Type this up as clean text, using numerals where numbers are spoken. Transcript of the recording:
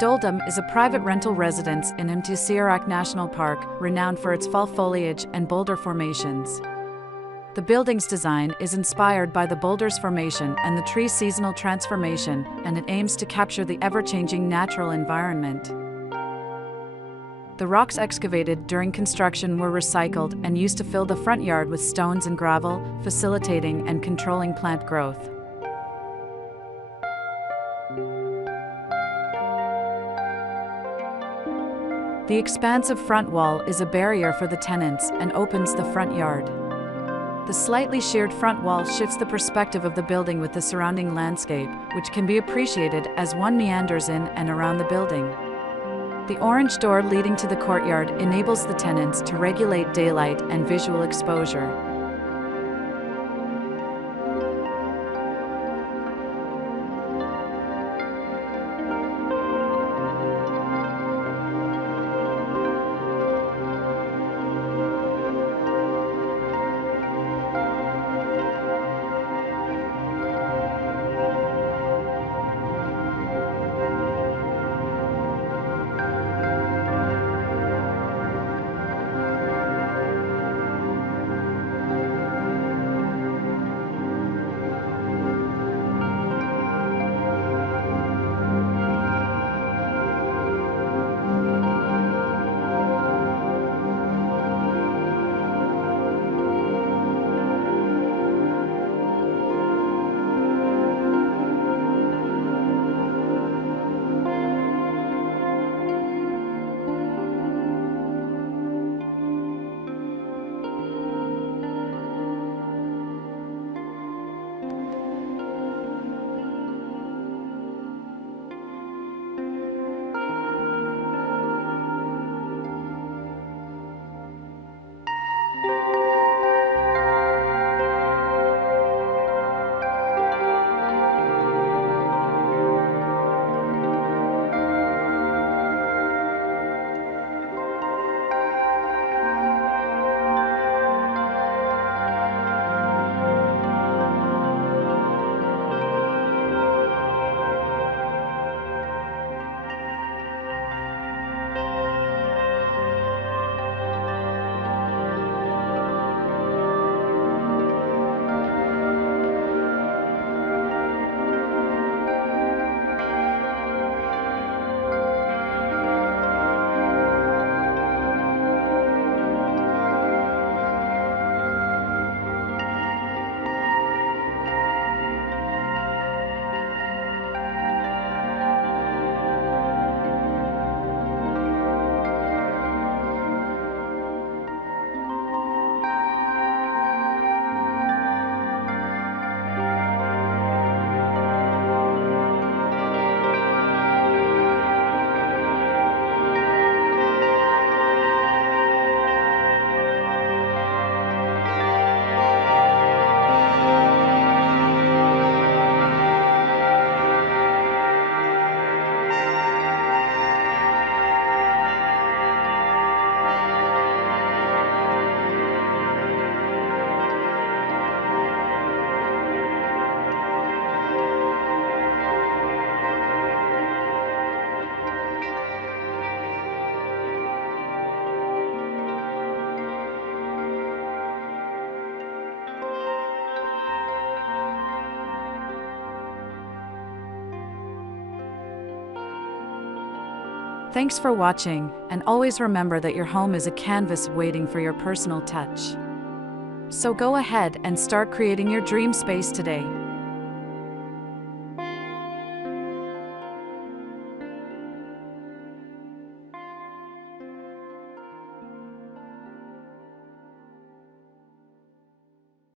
Doldam is a private rental residence in Seorak National Park, renowned for its fall foliage and boulder formations. The building's design is inspired by the boulders formation and the tree's seasonal transformation, and it aims to capture the ever-changing natural environment. The rocks excavated during construction were recycled and used to fill the front yard with stones and gravel, facilitating and controlling plant growth. The expansive front wall is a barrier for the tenants and opens the front yard. The slightly sheared front wall shifts the perspective of the building with the surrounding landscape, which can be appreciated as one meanders in and around the building. The orange door leading to the courtyard enables the tenants to regulate daylight and visual exposure. Thanks for watching, and always remember that your home is a canvas waiting for your personal touch. So go ahead and start creating your dream space today.